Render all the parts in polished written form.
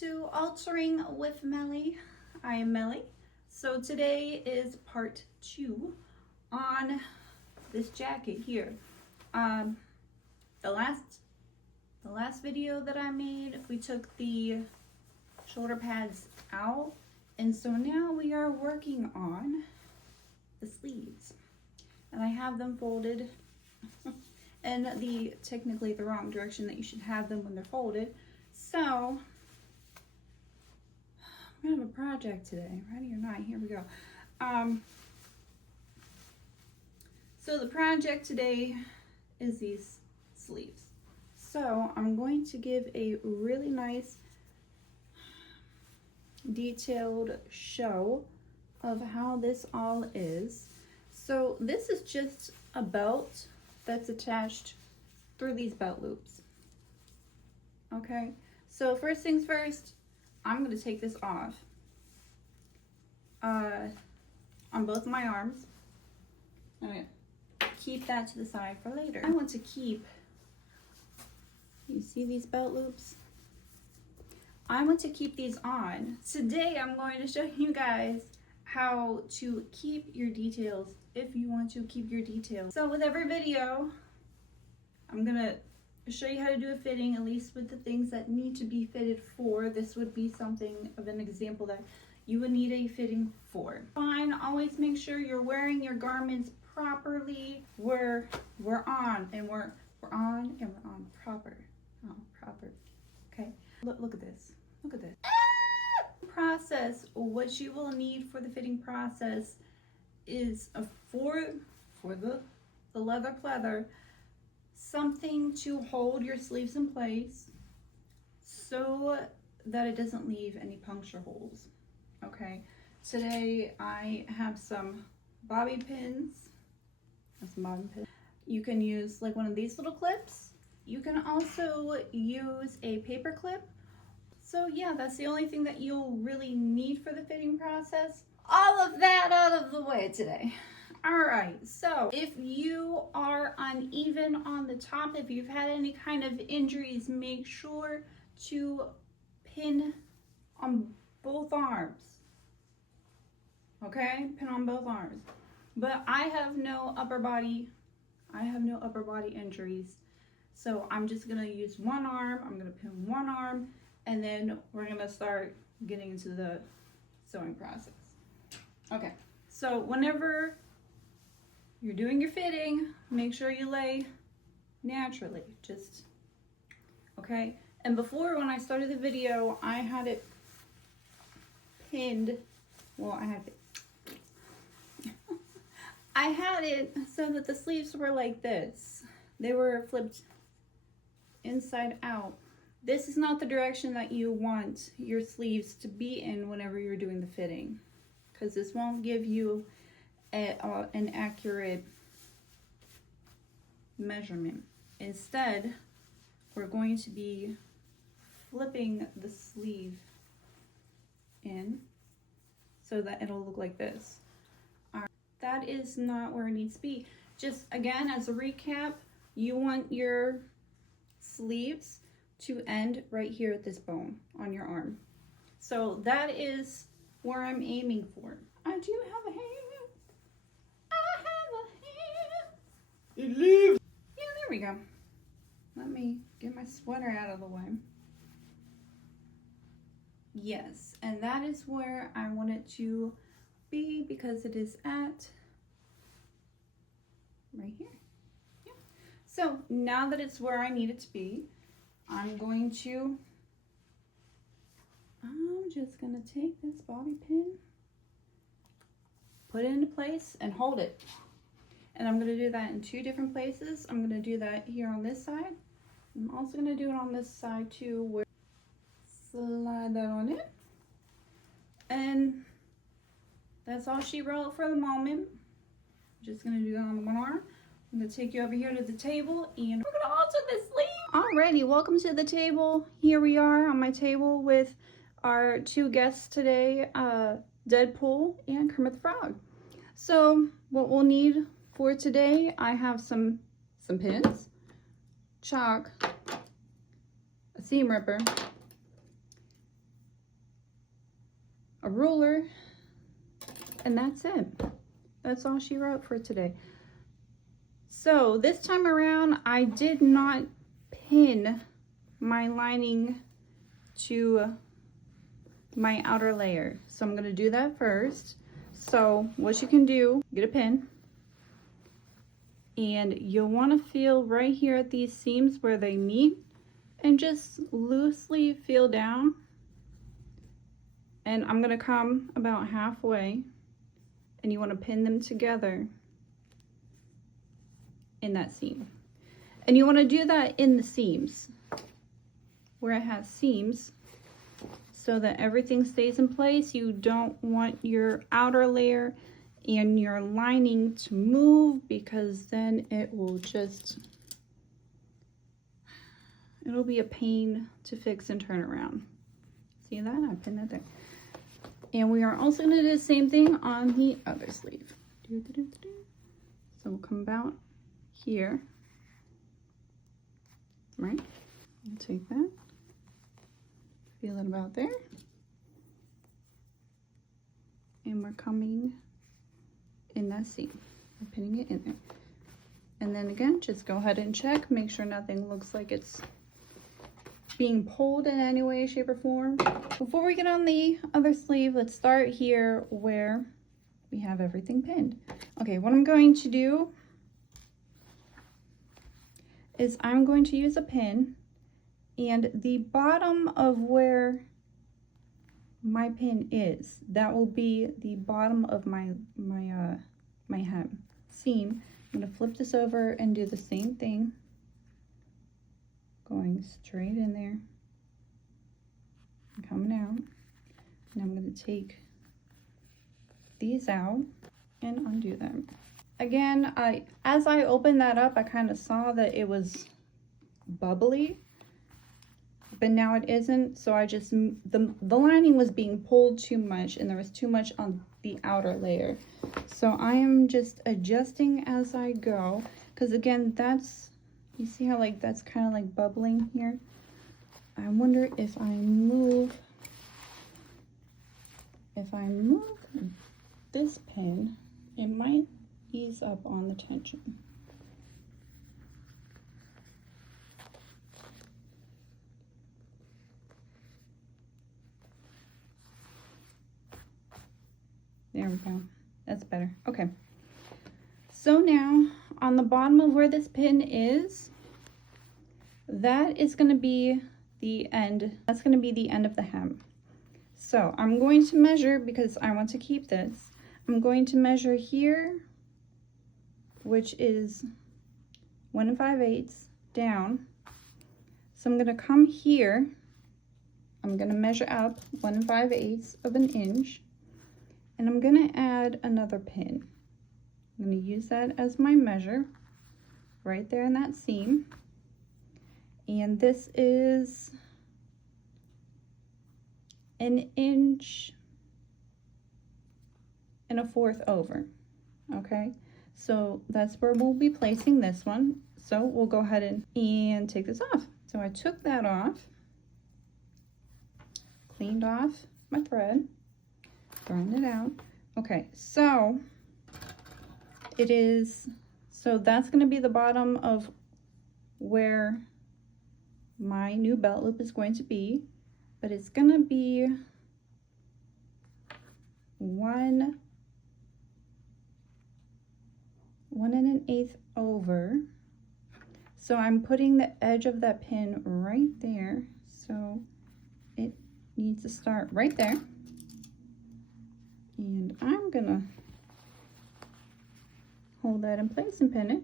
to Altering with Melly. I am Melly. So today is part 2 on this jacket here. The last video that I made, we took the shoulder pads out, and so now we are working on the sleeves, and I have them folded in technically the wrong direction that you should have them when they're folded. So we're gonna have a project today, ready or not. Here we go. So the project today is these sleeves. So I'm going to give a really nice detailed show of how this all is. So this is just a belt that's attached through these belt loops. Okay, so first things first, I'm going to take this off on both my arms. I'm going to keep that to the side for later. I want to keep, you see these belt loops? I want to keep these on. Today I'm going to show you guys how to keep your details if you want to keep your details. So with every video, I'm gonna show you how to do a fitting, at least with the things that need to be fitted for. This would be something of an example that you would need a fitting for. Fine, always make sure you're wearing your garments properly. We're on proper. Oh, proper. Okay. Look at this. Look at this. Process, what you will need for the fitting process is for the leather pleather, something to hold your sleeves in place so that it doesn't leave any puncture holes. Okay, today I have some bobby pins. You can use like one of these little clips. You can also use a paper clip. So yeah, that's the only thing that you'll really need for the fitting process. All of that out of the way today. All right, so if you are uneven on the top, if you've had any kind of injuries, make sure to pin on both arms. Okay, pin on both arms. But I have no upper body injuries. So I'm just gonna use one arm, I'm gonna pin one arm, and then we're gonna start getting into the sewing process. Okay, so whenever you're doing your fitting, make sure you lay naturally, just, okay? And before, when I started the video, I had it pinned, well, I had it so that the sleeves were like this. They were flipped inside out. This is not the direction that you want your sleeves to be in whenever you're doing the fitting, because this won't give you an accurate measurement. Instead, we're going to be flipping the sleeve in so that it'll look like this. That is not where it needs to be. Just again, as a recap, you want your sleeves to end right here at this bone on your arm. So that is where I'm aiming for. I do have a hand. I have a hand. It leaves. Yeah, there we go. Let me get my sweater out of the way. Yes, and that is where I want it to be, because it is at right here. Yeah. So now that it's where I need it to be, I'm just gonna take this bobby pin, put it into place, and hold it. And I'm gonna do that in 2 different places. I'm gonna do that here on this side. I'm also gonna do it on this side too, where slide that on in. And that's all she wrote for the moment. I'm just gonna do that on one arm. I'm gonna take you over here to the table, and we're gonna alter this sleeve. Alrighty, welcome to the table. Here we are on my table with our 2 guests today, Deadpool and Kermit the Frog. So what we'll need for today, I have some pins, chalk, a seam ripper, ruler, and that's it. That's all she wrote for today. So this time around, I did not pin my lining to my outer layer. So I'm gonna do that first. So what you can do, get a pin, and you'll wanna feel right here at these seams where they meet, and just loosely feel down. And I'm gonna come about halfway, and you wanna pin them together in that seam. And you wanna do that in the seams, where it has seams, so that everything stays in place. You don't want your outer layer and your lining to move, because then it will just, it'll be a pain to fix and turn around. See that? I pinned that there. And we are also going to do the same thing on the other sleeve. So we'll come about here, right? I'll take that, feel it about there, and we're coming in that seam. We're pinning it in there. And then again, just go ahead and check, make sure nothing looks like it's being pulled in any way, shape, or form. Before we get on the other sleeve, let's start here where we have everything pinned. Okay, what I'm going to do is I'm going to use a pin, and the bottom of where my pin is, that will be the bottom of my hem seam. I'm going to flip this over and do the same thing, going straight in there and coming out. And I'm going to take these out and undo them. Again, as I opened that up, I kind of saw that it was bubbly, but now it isn't. So I just, the lining was being pulled too much, and there was too much on the outer layer. So I am just adjusting as I go, because again, that's, you see how like that's kind of like bubbling here? I wonder if I move this pin, it might ease up on the tension. There we go. That's better. Okay. So now on the bottom of where this pin is, that is going to be the end. That's going to be the end of the hem. So I'm going to measure, because I want to keep this, I'm going to measure here, which is 1 5/8 down. So I'm going to come here. I'm going to measure up 1 5/8 of an inch. And I'm going to add another pin. I'm going to use that as my measure right there in that seam. And this is 1 1/4 over. Okay, so that's where we'll be placing this one. So we'll go ahead and take this off. So I took that off, cleaned off my thread, throwing it out. Okay, so it is, so that's going to be the bottom of where my new belt loop is going to be, but it's going to be 1 1/8 over. So I'm putting the edge of that pin right there, so it needs to start right there. And I'm gonna hold that in place and pin it.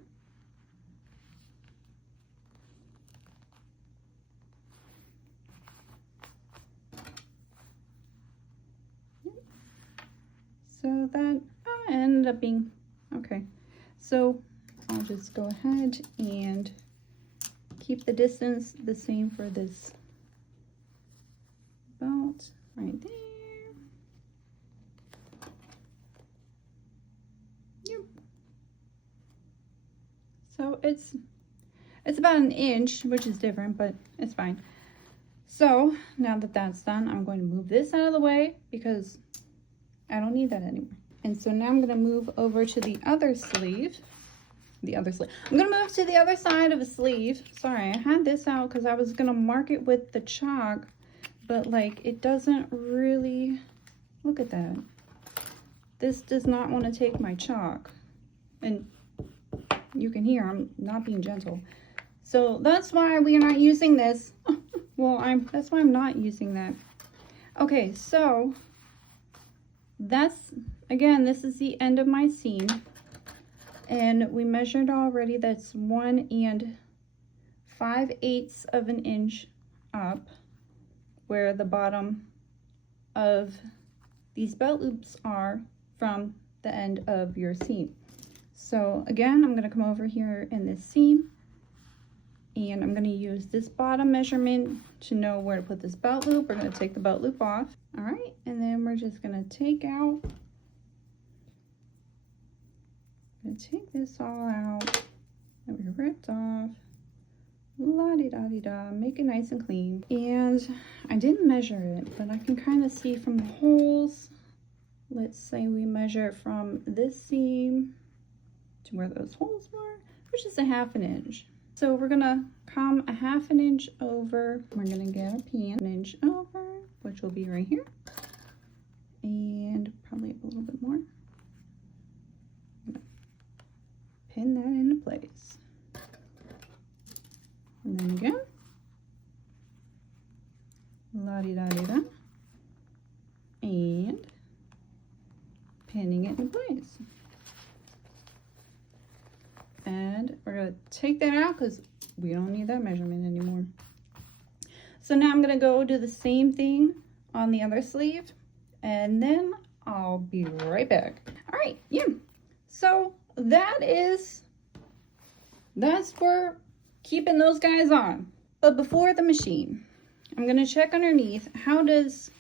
So that ended up being okay. So I'll just go ahead and keep the distance the same for this belt right there. Yep. So it's about 1 inch, which is different, but it's fine. So now that that's done, I'm going to move this out of the way, because I don't need that anymore. And so now I'm gonna move over to the other sleeve. I'm gonna move to the other side of the sleeve. Sorry, I had this out because I was gonna mark it with the chalk, but like it doesn't really, look at that. This does not want to take my chalk. And you can hear I'm not being gentle. So that's why we are not using this. Well, that's why I'm not using that. Okay, so that's, again, this is the end of my seam. And we measured already, that's 1 5/8 of an inch up where the bottom of these belt loops are from the end of your seam. So again, I'm gonna come over here in this seam and I'm gonna use this bottom measurement to know where to put this belt loop. We're gonna take the belt loop off. All right, and then we're just gonna take this all out that we ripped off. La-di-da-di-da, make it nice and clean. And I didn't measure it, but I can kind of see from the holes. Let's say we measure from this seam to where those holes were, which is 1/2 inch. So we're gonna come 1/2 inch over. We're gonna get a pin 1 inch over, which will be right here. And probably a little bit more. Pin that into place. And then again, la-di-da-di-da, and pinning it in place. And we're gonna take that out because we don't need that measurement anymore. So now I'm gonna go do the same thing on the other sleeve, and then I'll be right back. All right, yeah. So that's for keeping those guys on. But before the machine, I'm gonna check underneath. How does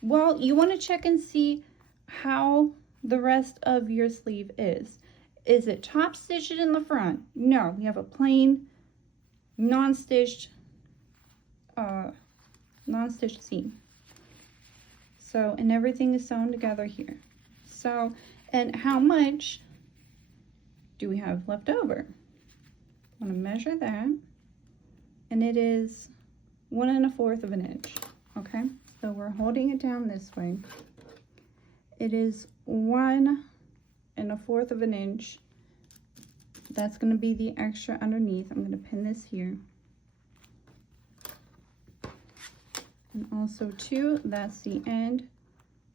well, you wanna check and see how the rest of your sleeve is. Is it top stitched in the front? No, we have a plain non-stitched seam. So, and everything is sewn together here. So, and how much do we have left over? I want to measure that, and it is 1 1/4 of an inch. Okay, so we're holding it down this way. It is 1 1/4 of an inch. That's going to be the extra underneath. I'm going to pin this here. And also 2, that's the end.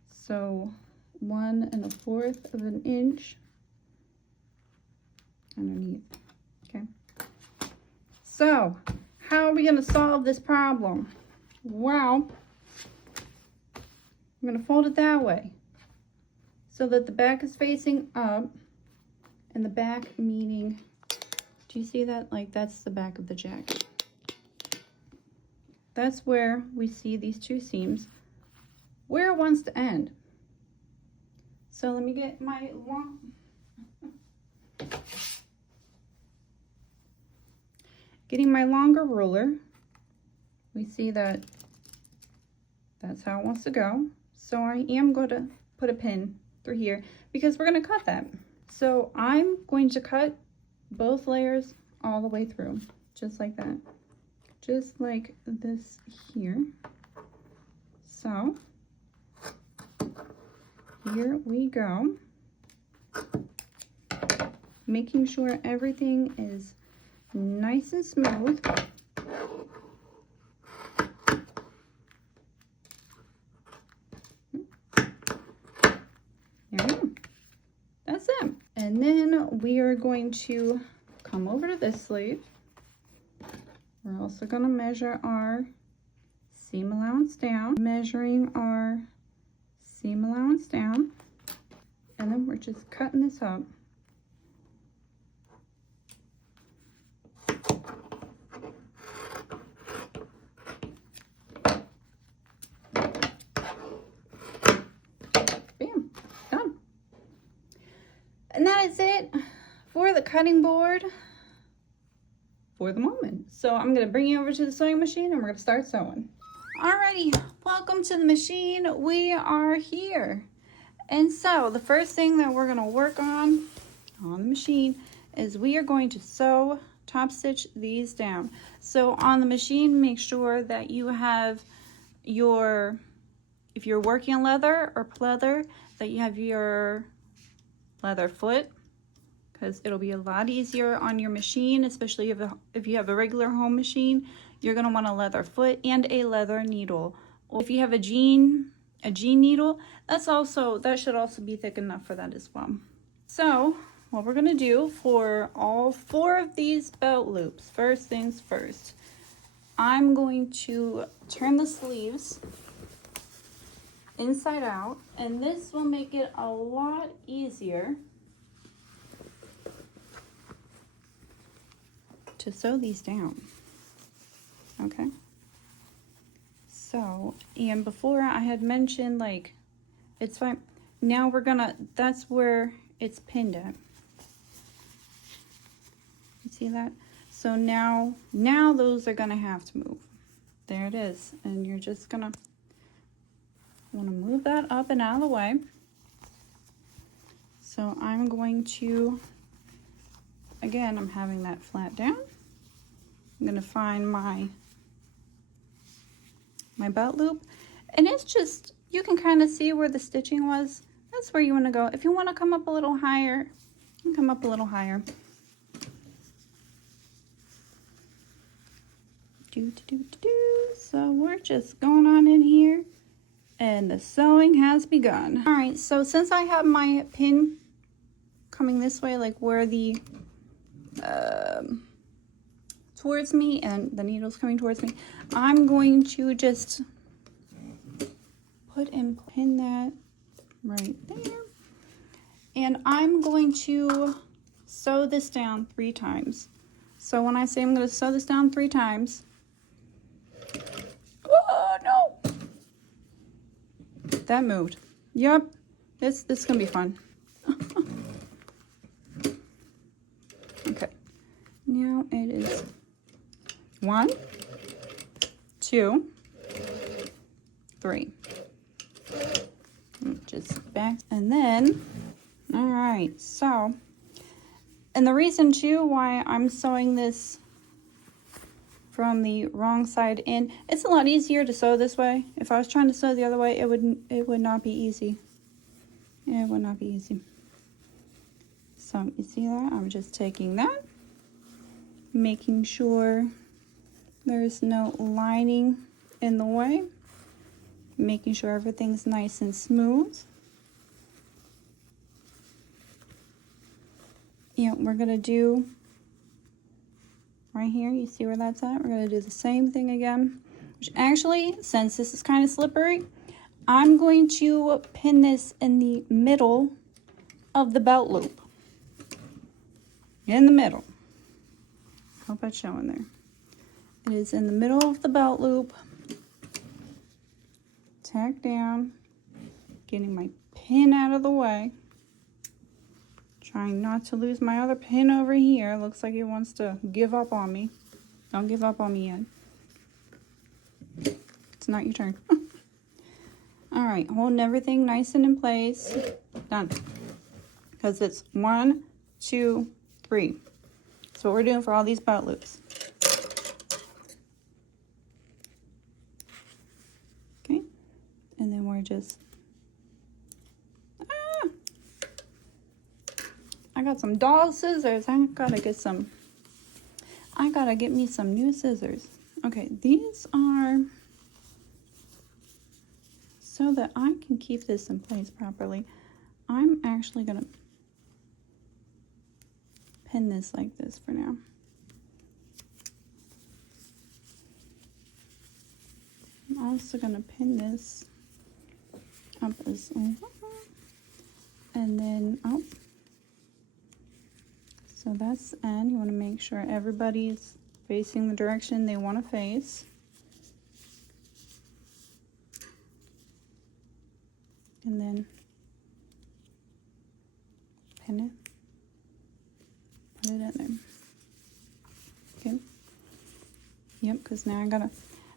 So 1 1/4 of an inch underneath. Okay. So how are we going to solve this problem? Well, I'm going to fold it that way so that the back is facing up, and the back meaning, do you see that? Like that's the back of the jacket. That's where we see these 2 seams, where it wants to end. So let me get my getting my longer ruler. We see that that's how it wants to go. So I am going to put a pin through here because we're going to cut that. So I'm going to cut both layers all the way through, just like that. Just like this here. So here we go. Making sure everything is nice and smooth. There we go. That's it. And then we are going to come over to this sleeve. We're also going to measure our seam allowance down, measuring our seam allowance down, and then we're just cutting this up. Bam, done. And that is it for the cutting board for the moment. So I'm going to bring you over to the sewing machine and we're going to start sewing. Alrighty, welcome to the machine. We are here. And so the first thing that we're gonna work on the machine is we are going to sew top stitch these down. So on the machine, make sure that you have your, if you're working on leather or pleather, that you have your leather foot, because it'll be a lot easier on your machine, especially if you have a regular home machine. You're going to want a leather foot and a leather needle. Or if you have a jean needle, that should also be thick enough for that as well. So what we're going to do for all 4 of these belt loops, first things first, I'm going to turn the sleeves inside out, and this will make it a lot easier to sew these down. Okay, so, and before I had mentioned, like, it's fine. Now that's where it's pinned at. You see that? So now those are gonna have to move. There it is. And you're just gonna wanna move that up and out of the way. So I'm going to, again, I'm having that flat down. I'm gonna find my belt loop, and it's just, you can kind of see where the stitching was. That's where you want to go. If you want to come up a little higher, you can come up a little higher. So we're just going on in here, and the sewing has begun. All right, so since I have my pin coming this way, like where the towards me and the needle's coming towards me, I'm going to just pin that right there, and I'm going to sew this down 3 times. So when I say I'm going to sew this down 3 times, oh no, that moved. Yep, this is gonna be fun. Okay, now it is 1, 2, 3. Just back, and then, all right, so, and the reason too why I'm sewing this from the wrong side in, it's a lot easier to sew this way. If I was trying to sew the other way, it would not be easy. Yeah, it would not be easy. So you see that? I'm just taking that, making sure there's no lining in the way, making sure everything's nice and smooth. Yeah, we're gonna do right here, you see where that's at? We're gonna do the same thing again, which actually, since this is kind of slippery, I'm going to pin this in the middle of the belt loop. In the middle. Hope that's showing there. It is in the middle of the belt loop. Tack down, getting my pin out of the way. Trying not to lose my other pin over here. Looks like it wants to give up on me. Don't give up on me yet. It's not your turn. All right, holding everything nice and in place. Done. Because it's 1, 2, 3. That's what we're doing for all these belt loops. Okay, and then we're just, I got some doll scissors. I gotta get me some new scissors. Okay, these are so that I can keep this in place properly. I'm actually gonna pin this like this for now. I'm also gonna pin this up as well. And then, oh, so that's the end. You want to make sure everybody's facing the direction they want to face. And then pin it, put it in there. Okay. Yep, because now I gotta,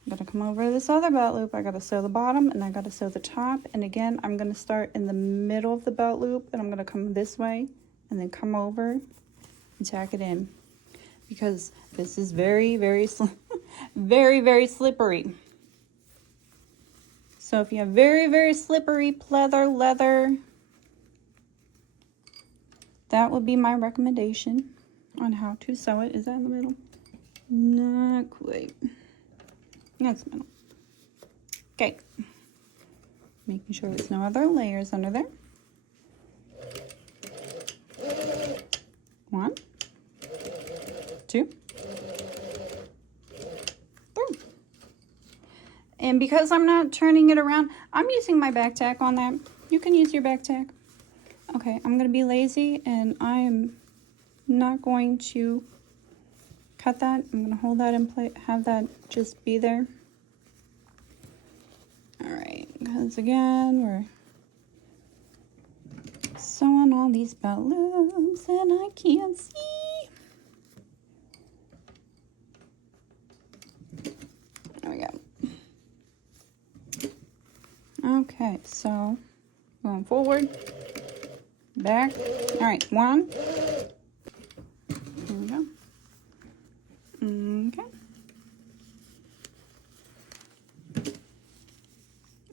I'm gonna come over to this other belt loop. I gotta sew the bottom and I gotta sew the top. And again, I'm gonna start in the middle of the belt loop and I'm gonna come this way and then come over and tack it in, because this is very, very, very, very slippery. So if you have very, very slippery pleather leather, that would be my recommendation on how to sew it. Is that in the middle? Not quite. That's the middle. Okay. Making sure there's no other layers under there. 1, 2, 3. And because I'm not turning it around, I'm using my back tack on that. You can use your back tack. Okay, I'm going to be lazy and I am not going to cut that. I'm going to hold that in place, have that just be there. All right, because again, we're sewing all these belt loops and I can't see. There we go. Okay, so going forward, back. All right, 1. There we go. Okay.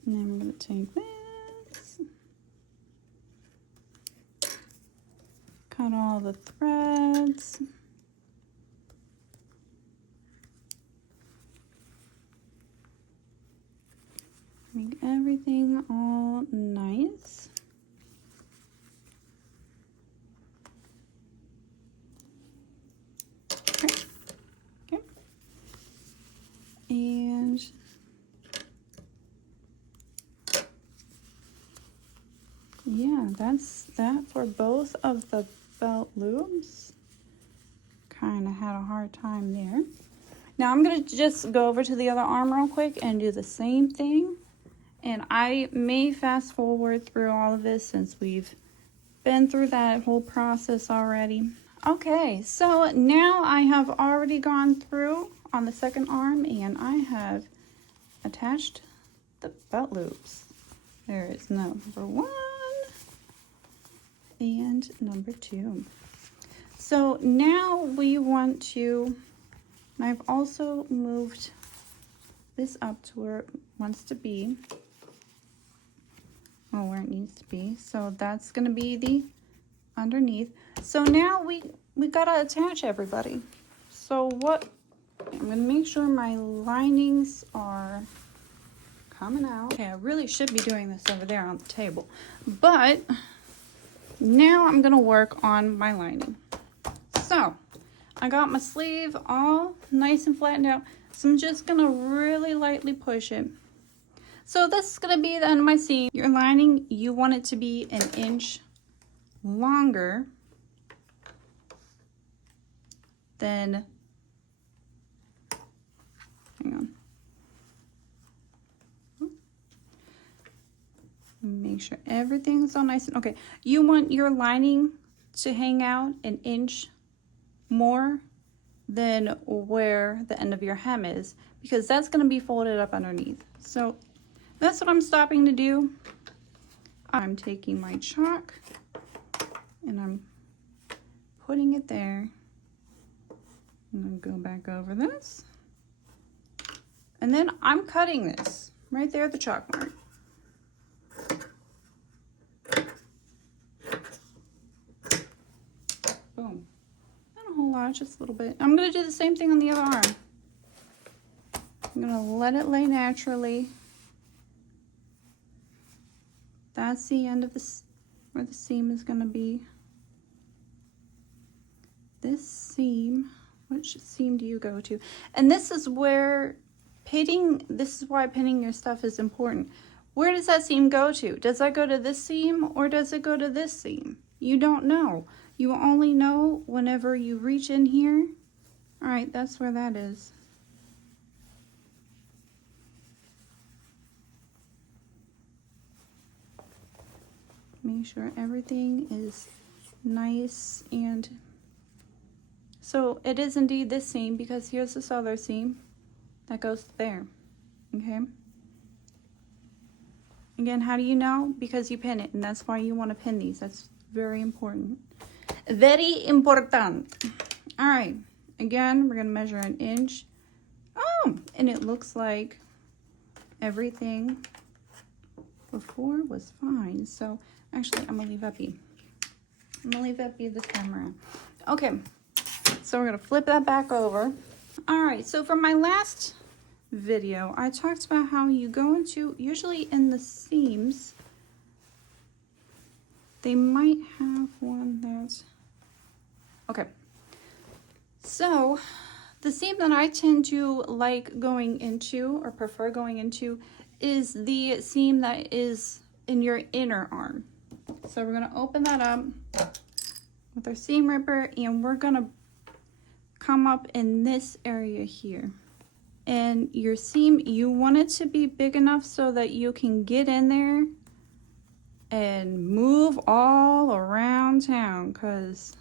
And then I'm going to take this, cut all the threads. Make everything all nice. Okay. And yeah, that's that for both of the belt loops. Kind of had a hard time there. Now I'm going to just go over to the other arm real quick and do the same thing. And I may fast forward through all of this since we've been through that whole process already. Okay, so now I have already gone through on the second arm and I have attached the belt loops. There is number 1 and number 2. So now we want to, and I've also moved this up to where it wants to be. Oh, where it needs to be. So that's going to be the underneath. So now we gotta attach everybody. So what, I'm gonna make sure my linings are coming out. Okay, I really should be doing this over there on the table, but now I'm gonna work on my lining. So I got my sleeve all nice and flattened out, so I'm just gonna really lightly push it. So this is going to be the end of my seam. Your lining, you want it to be 1 inch longer than, hang on. Make sure everything's all nice and okay. You want your lining to hang out 1 inch more than where the end of your hem is, because that's going to be folded up underneath. So that's what I'm stopping to do. I'm taking my chalk and I'm putting it there. I'm going to go back over this. And then I'm cutting this right there at the chalk mark. Boom. Not a whole lot, just a little bit. I'm going to do the same thing on the other arm. I'm going to let it lay naturally. That's the end of this, where the seam is going to be. This seam, which seam do you go to? And this is where pinning, this is why pinning your stuff is important. Where does that seam go to? Does that go to this seam or does it go to this seam? You don't know. You only know whenever you reach in here. All right, that's where that is. Make sure everything is nice, and so it is indeed this seam, because here's this other seam that goes there. okay? Again, how do you know? Because you pin it, and that's why you want to pin these. That's very important. Very important. All right, again, we're gonna measure an inch. Oh, and it looks like everything before was fine. So actually, I'm gonna leave Epi. I'm gonna leave Epi this time around. Okay, so we're gonna flip that back over. All right, so for my last video, I talked about how you go into, usually in the seams, they might have one that's, okay. So the seam that I tend to like going into or prefer going into is the seam that is in your inner arm. So we're gonna open that up with our seam ripper and we're gonna come up in this area here. And your seam, you want it to be big enough so that you can get in there and move all around town, because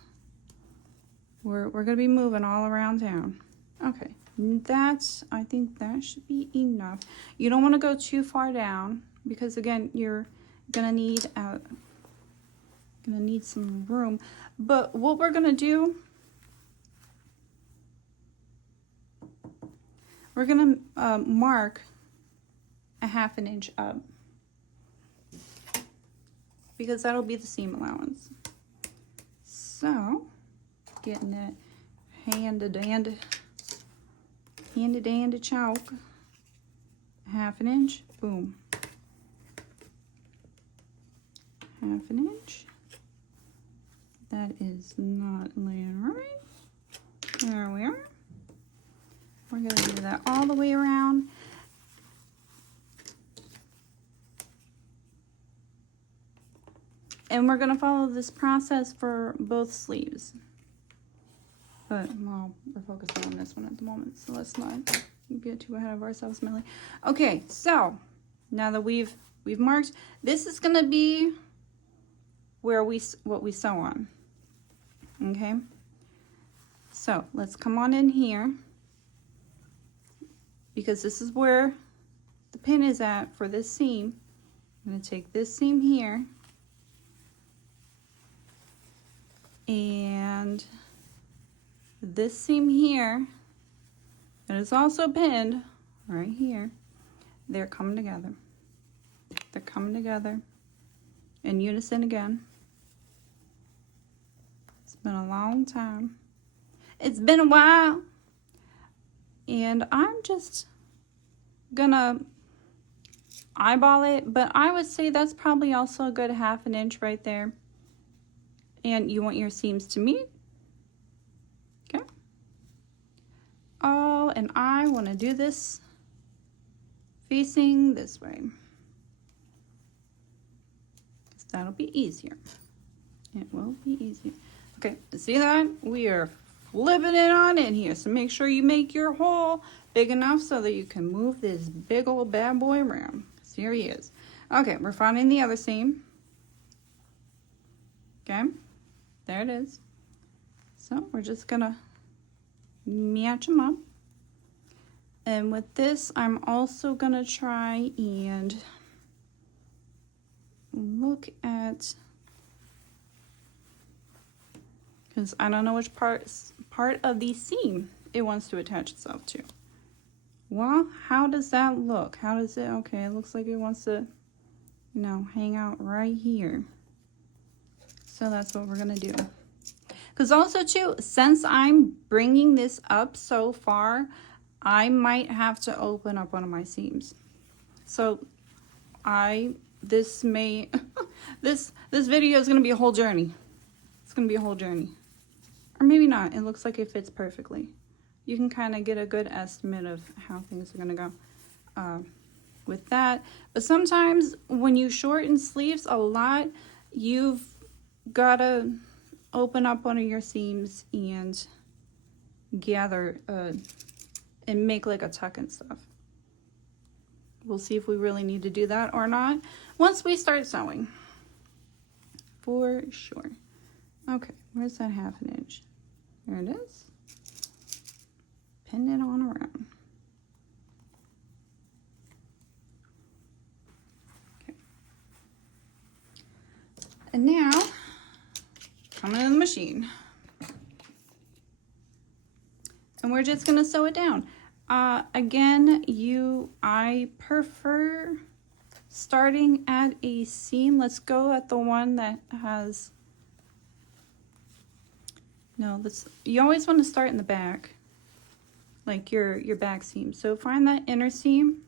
we're gonna be moving all around town. Okay, I think that should be enough. You don't want to go too far down because again, you're gonna need some room. But what we're gonna do, we're gonna mark a 1/2 inch up, because that'll be the seam allowance. So, getting that handy dandy chalk, 1/2 inch, boom. 1/2 inch. That is not laying right. There we are. We're gonna do that all the way around. And we're gonna follow this process for both sleeves. But, well, we're focusing on this one at the moment, so let's not get too ahead of ourselves, Millie. Okay, so now that we've marked, this is gonna be where what we sew on. Okay, so let's come on in here, because this is where the pin is at for this seam. I'm gonna take this seam here and this seam here, that is also pinned right here. They're coming together. They're coming together in unison again. It's been a long time. It's been a while. And I'm just gonna eyeball it, but I would say that's probably also a good 1/2 inch right there. And you want your seams to meet. Okay. Oh, and I want to do this facing this way. That'll be easier. It will be easier. Okay, see that? We are flipping it on in here. So make sure you make your hole big enough so that you can move this big old bad boy around. So here he is. Okay, we're finding the other seam. Okay, there it is. So we're just gonna match them up. And with this, I'm also gonna try and look at, because I don't know which part of the seam it wants to attach itself to. Well, how does that look? How does it, okay, it looks like it wants to, you know, hang out right here. So that's what we're gonna do. Because also too, since I'm bringing this up so far, I might have to open up one of my seams. So this may, this video is gonna be a whole journey. It's gonna be a whole journey. Or maybe not, it looks like it fits perfectly. You can kind of get a good estimate of how things are gonna go with that. But sometimes when you shorten sleeves a lot, you've gotta open up one of your seams and gather and make like a tuck and stuff. We'll see if we really need to do that or not once we start sewing, for sure. Okay, where's that 1/2 inch? There it is. Pin it on around. And now, coming in the machine. And we're just gonna sew it down. Again, I prefer starting at a seam. Let's go at the one that has, no, you always want to start in the back, like your back seam. So find that inner seam,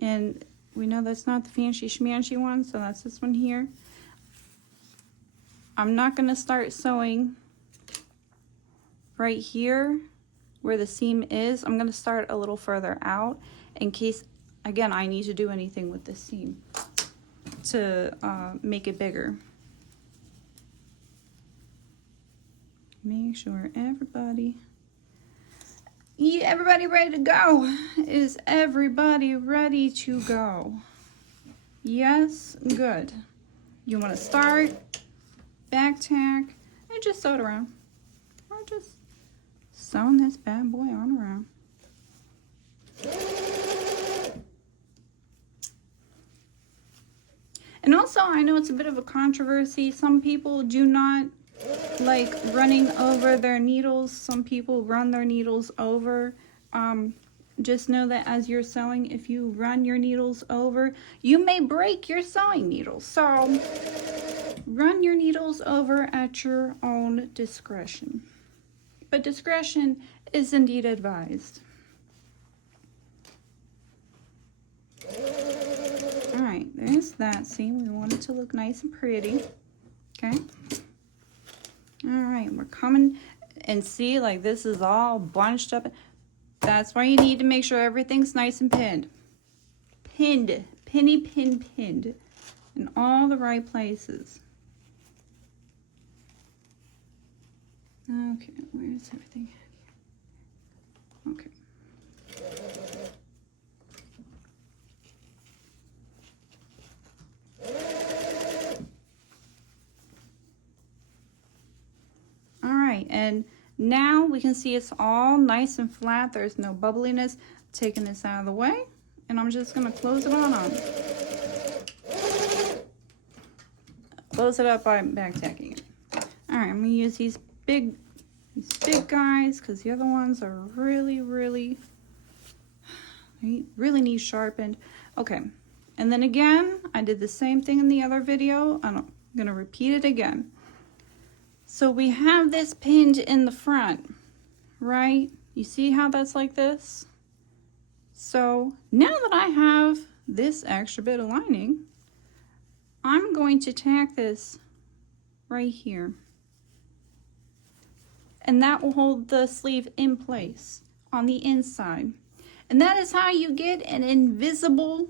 and we know that's not the fancy schmancy one, so that's this one here. I'm not gonna start sewing right here where the seam is. I'm gonna start a little further out in case, again, I need to do anything with this seam to make it bigger. Make sure everybody ready to go? Is everybody ready to go? Yes, good. You wanna start, back tack, and just sew it around. Or just sewing this bad boy on around. And also, I know it's a bit of a controversy. Some people do not like running over their needles. Some people run their needles over. Just know that as you're sewing, if you run your needles over, you may break your sewing needles. So run your needles over at your own discretion. But discretion is indeed advised. All right, there's that seam. We want it to look nice and pretty. Okay. All right, we're coming, and see, like, this is all bunched up. That's why you need to make sure everything's nice and pinned. Pinned in all the right places. Okay, where's everything? Okay. All right, and now we can see it's all nice and flat. There's no bubbliness. Taking this out of the way, and I'm just gonna close it on. Close it up by back tacking it. All right, I'm gonna use these big guys because the other ones are really need sharpened. Okay, and then again, I did the same thing in the other video. I'm gonna repeat it again. So we have this pinned in the front, right? You see how that's like this? So now that I have this extra bit of lining, I'm going to tack this right here. And that will hold the sleeve in place on the inside. And that is how you get an invisible,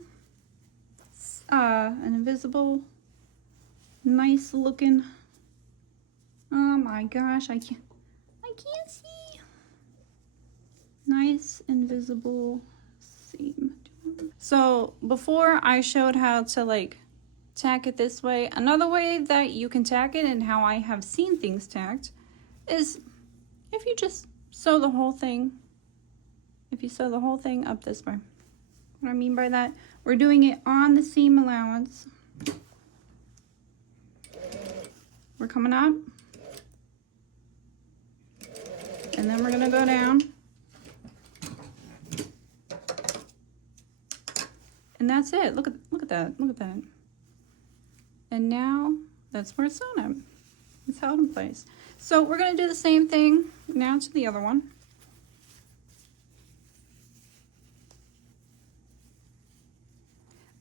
nice looking, oh my gosh, I can't see. Nice invisible seam. So before I showed how to like tack it this way, another way that you can tack it and how I have seen things tacked is if you just sew the whole thing. If you sew the whole thing up this way. What I mean by that, we're doing it on the seam allowance. We're coming up. And then we're gonna go down. And that's it. Look at that. And now that's where it's sewn at. It's held in place. So we're gonna do the same thing now to the other one.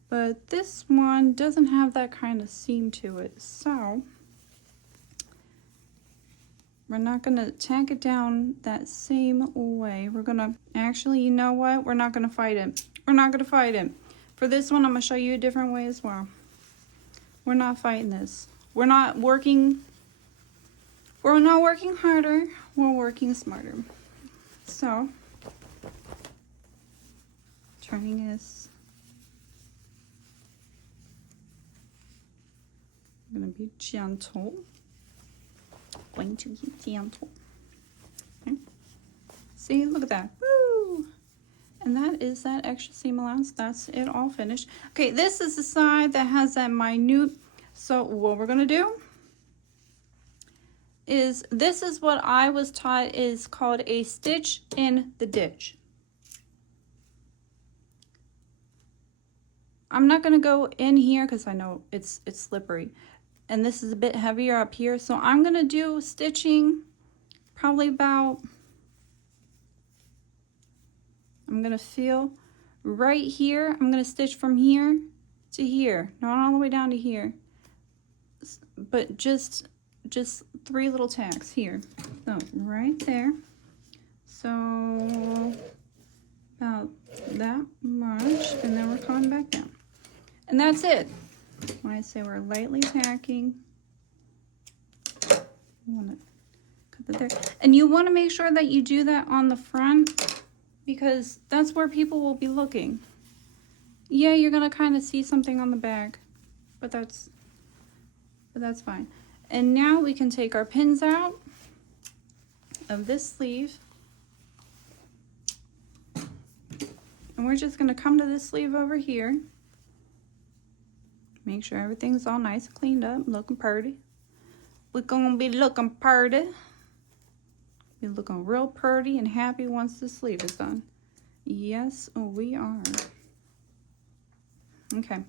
But this one doesn't have that kind of seam to it, so we're not gonna tack it down that same way. We're gonna, actually, you know what? We're not gonna fight it. We're not gonna fight it. For this one, I'm gonna show you a different way as well. We're not fighting this. We're not working harder, we're working smarter. So, trying this. I'm gonna be gentle. Going to be gentle. Okay. See, look at that. Woo! And that is that extra seam allowance. That's it all finished. Okay, this is the side that has that minute So what we're gonna do is, this is what I was taught is called a stitch in the ditch. I'm not gonna go in here because I know it's slippery, and this is a bit heavier up here, so I'm gonna do stitching probably about, I'm gonna feel right here. I'm gonna stitch from here to here, not all the way down to here, but just 3 little tacks here. So right there. So about that much, and then we're coming back down. And that's it. When I say we're lightly tacking, you want to cut that there. And you want to make sure that you do that on the front, because that's where people will be looking. Yeah, you're going to kind of see something on the back, but that's fine. And now we can take our pins out of this sleeve. And we're just going to come to this sleeve over here. Make sure everything's all nice and cleaned up, looking pretty. We're gonna be looking pretty. Be looking real pretty and happy once the sleeve is done. Yes, we are. Okay.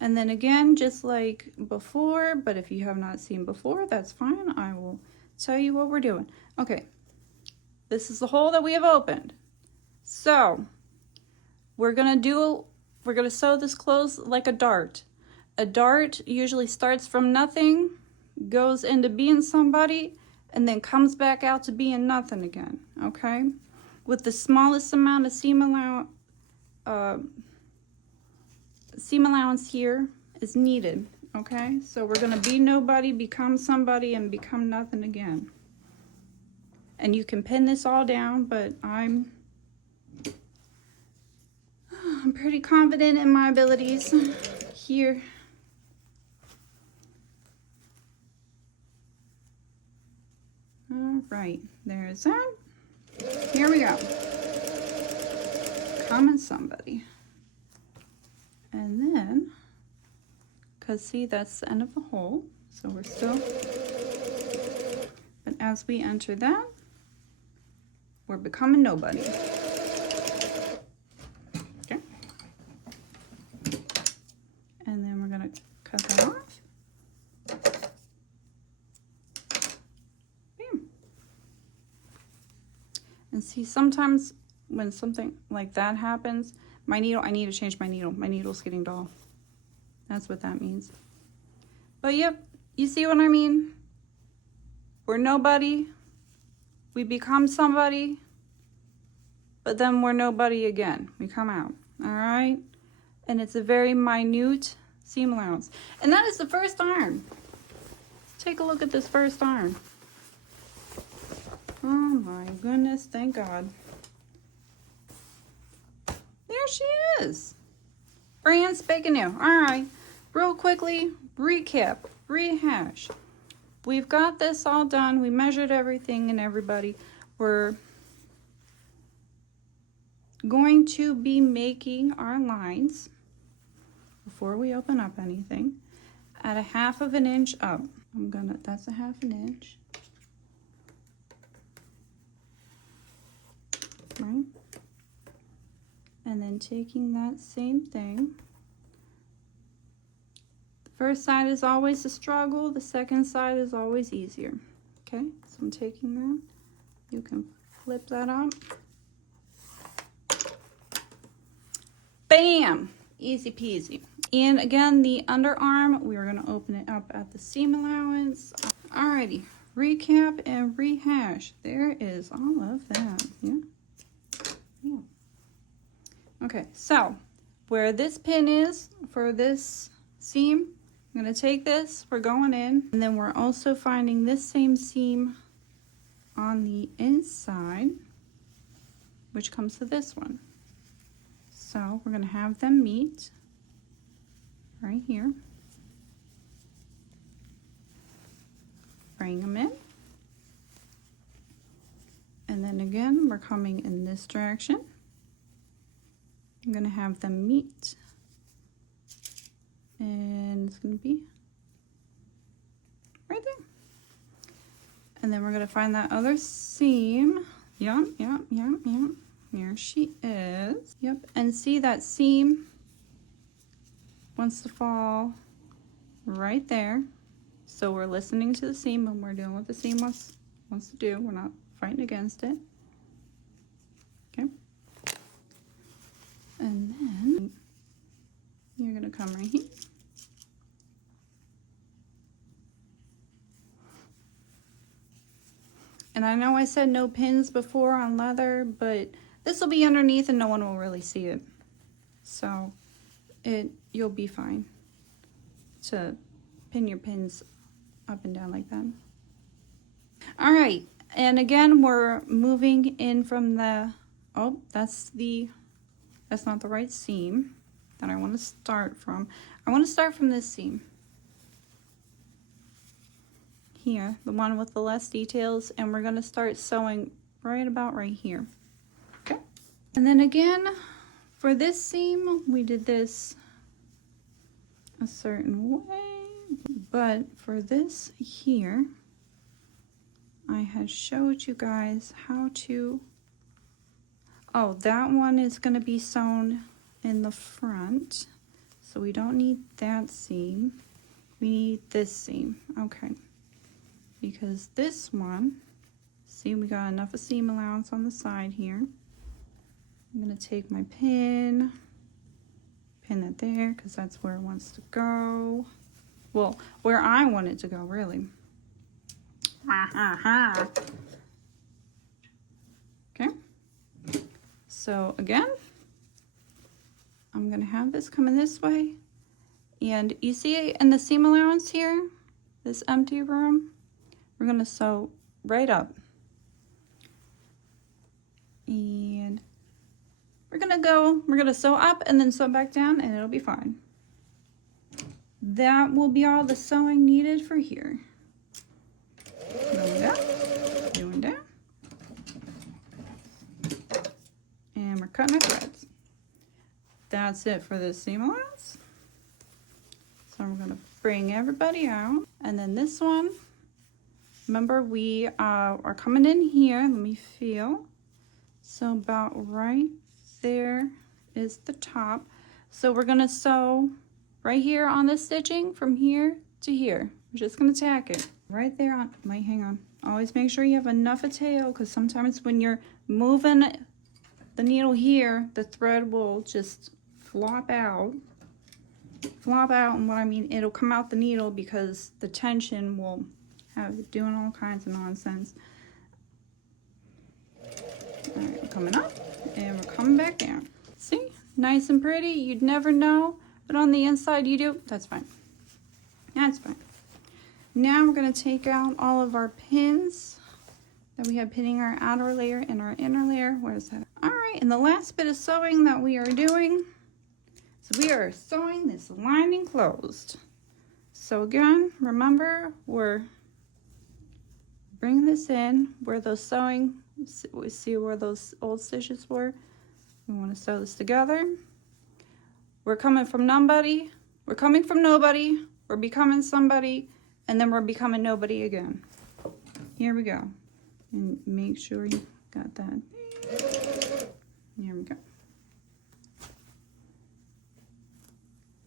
And then again, just like before, but if you have not seen before, that's fine. I will tell you what we're doing. Okay. This is the hole that we have opened. So we're gonna sew this closed like a dart. A dart usually starts from nothing, goes into being somebody, and then comes back out to being nothing again, okay? With the smallest amount of seam allowance here is needed, okay? So we're gonna be nobody, become somebody, and become nothing again. And you can pin this all down, but I'm pretty confident in my abilities here. All right, there's that. Here we go. Common somebody. And then, because see, that's the end of the hole. So we're still, but as we enter that, we're becoming nobody. Okay. And then we're gonna cut that off. Bam. And see, sometimes when something like that happens, my needle, I need to change my needle. My needle's getting dull. That's what that means. But yep, you see what I mean? We're nobody. We become somebody. But then we're nobody again. We come out. All right? And it's a very minute seam allowance. And that is the first iron. Take a look at this first iron. Oh my goodness, thank God. There she is. Brand spanking new. All right, real quickly, recap, rehash. We've got this all done. We measured everything and everybody. We're going to be making our lines before we open up anything at a 1/2 inch up. That's a 1/2 inch. Right? And then taking that same thing. The first side is always a struggle. The second side is always easier. Okay, so I'm taking that. You can flip that up. Bam! Easy peasy. And again, the underarm, we're going to open it up at the seam allowance. Alrighty, recap and rehash. There is all of that. Yeah. Okay, so where this pin is for this seam, I'm going to take this, we're going in, and then we're also finding this same seam on the inside, which comes to this one. So we're going to have them meet right here. Bring them in. And then again, we're coming in this direction. I'm going to have them meet And it's gonna be right there. And then we're gonna find that other seam. Yep. Here she is. Yep, and see that seam wants to fall right there. So we're listening to the seam and we're doing what the seam wants to do. We're not fighting against it. Okay. And then you're gonna come right here. And I know I said no pins before on leather, but this will be underneath and no one will really see it. So you'll be fine to pin your pins up and down like that. All right, and again, we're moving in from the, oh, that's not the right seam that I want to start from. I want to start from this seam. Here, the one with the less details, and we're going to start sewing right about right here. Okay. And then again, for this seam, we did this a certain way, but for this here, I had showed you guys how to, oh, that one is going to be sewn in the front, so we don't need that seam. We need this seam. Okay. Because this one, see, we got enough of seam allowance on the side here. I'm going to take my pin it there because that's where it wants to go. Well, where I want it to go, really. Okay. So again, I'm going to have this coming this way. And you see in the seam allowance here, this empty room, we're going to sew right up. And we're going to sew up and then sew back down and it'll be fine. That will be all the sewing needed for here. Doing that. And we're cutting our threads. That's it for this seam allowance. So we're going to bring everybody out. And then this one, remember, we are coming in here. Let me feel. So about right there is the top. So we're going to sew right here on this stitching from here to here. We're just going to tack it right there on. Wait, hang on. Always make sure you have enough of tail, because sometimes when you're moving the needle here, the thread will just flop out. And what I mean, it'll come out the needle because the tension will have it doing all kinds of nonsense. All right, we're coming up and we're coming back down. See, nice and pretty. You'd never know, but on the inside you do. That's fine. That's fine. Now we're going to take out all of our pins that we have pinning our outer layer and our inner layer. Where's that? All right, and the last bit of sewing that we are doing, so we are sewing this lining closed. So again, remember, we're bringing this in where those sewing, we see where those old stitches were. We want to sew this together. We're coming from nobody, we're coming from nobody, we're becoming somebody, and then we're becoming nobody again. Here we go. And make sure you got that. Here we go.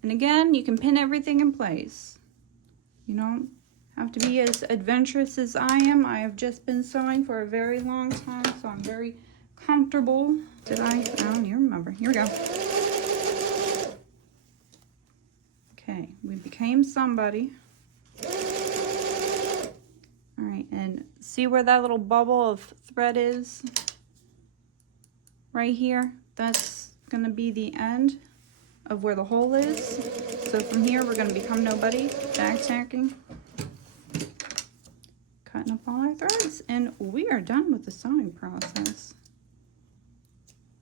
And again, you can pin everything in place. You don't have to be as adventurous as I am. I have just been sewing for a very long time, so I'm very comfortable. I don't even remember. Here we go. Okay, we became somebody. All right, and see where that little bubble of thread is? Right here. That's gonna be the end of where the hole is. So from here, we're gonna become nobody. Back tacking. Cutting up all our threads, and we are done with the sewing process.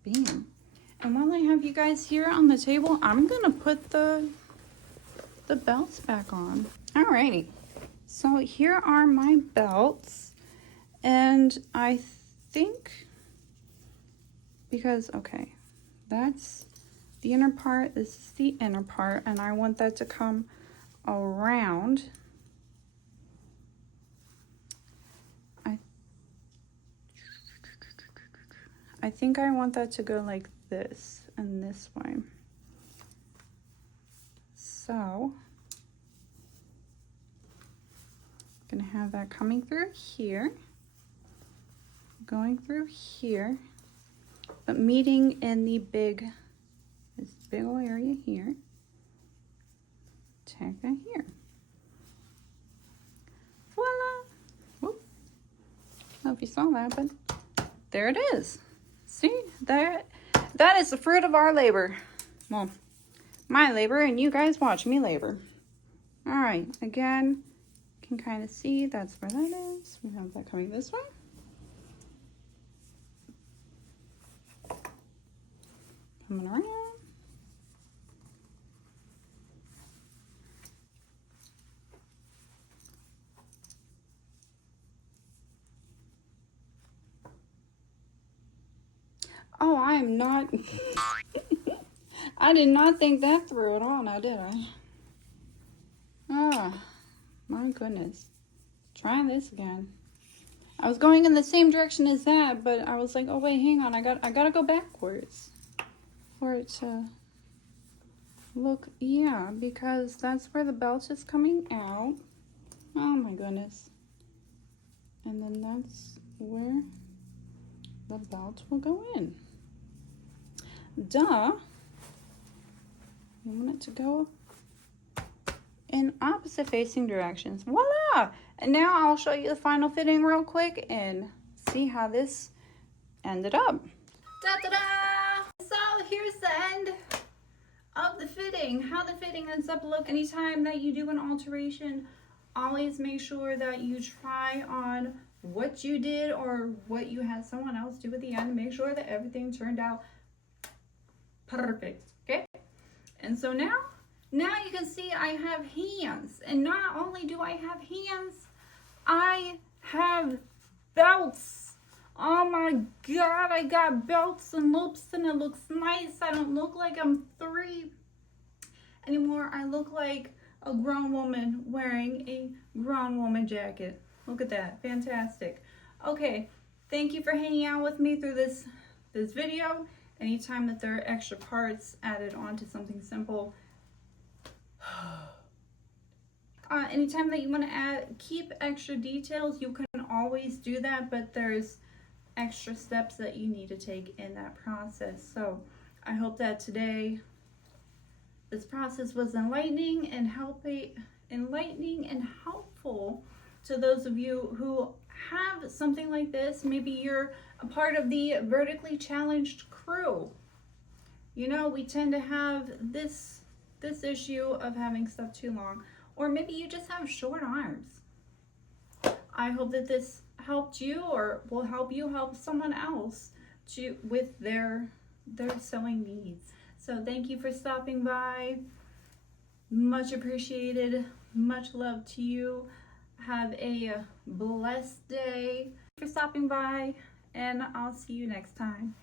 Bam. And while I have you guys here on the table, I'm gonna put the belts back on. Alrighty, so here are my belts, and I think, because, okay, that's the inner part. This is the inner part, and I want that to come around. I think I want that to go like this and this way. So I'm gonna have that coming through here, going through here, but meeting in the this big old area here. Tag that here. Voila! Whoop. I don't know if you saw that, but there it is. See, that is the fruit of our labor. Well, my labor, and you guys watch me labor. All right, again, you can kind of see that's where that is. We have that coming this way. Coming around. Oh, I am not. I did not think that through at all now, did I? Ah, my goodness. Try this again. I was going in the same direction as that, but I was like, oh wait, hang on. I gotta go backwards for it to look, yeah, because that's where the belt is coming out. Oh my goodness. And then that's where the belt will go in. Duh. You want it to go in opposite facing directions. Voila! And now I'll show you the final fitting real quick and see how this ended up. Da-da-da! So here's the end of the fitting, how the fitting ends up look. Anytime that you do an alteration, always make sure that you try on what you did or what you had someone else do at the end. Make sure that everything turned out perfect, okay? And so now you can see I have hands. And not only do I have hands, I have belts. Oh my God, I got belts and loops and it looks nice. I don't look like I'm 3 anymore. I look like a grown woman wearing a grown woman jacket. Look at that, fantastic. Okay, thank you for hanging out with me through this video. Anytime that there are extra parts added onto something simple, anytime that you want to keep extra details, you can always do that, but there's extra steps that you need to take in that process. So I hope that today this process was enlightening and helpful to those of you who have something like this. Maybe you're a part of the vertically challenged crew. You know, we tend to have this issue of having stuff too long, or maybe you just have short arms. I hope that this helped you or will help you help someone else with their sewing needs. So thank you for stopping by. Much appreciated. Much love to you. Have a blessed day. Thank you for stopping by, and I'll see you next time.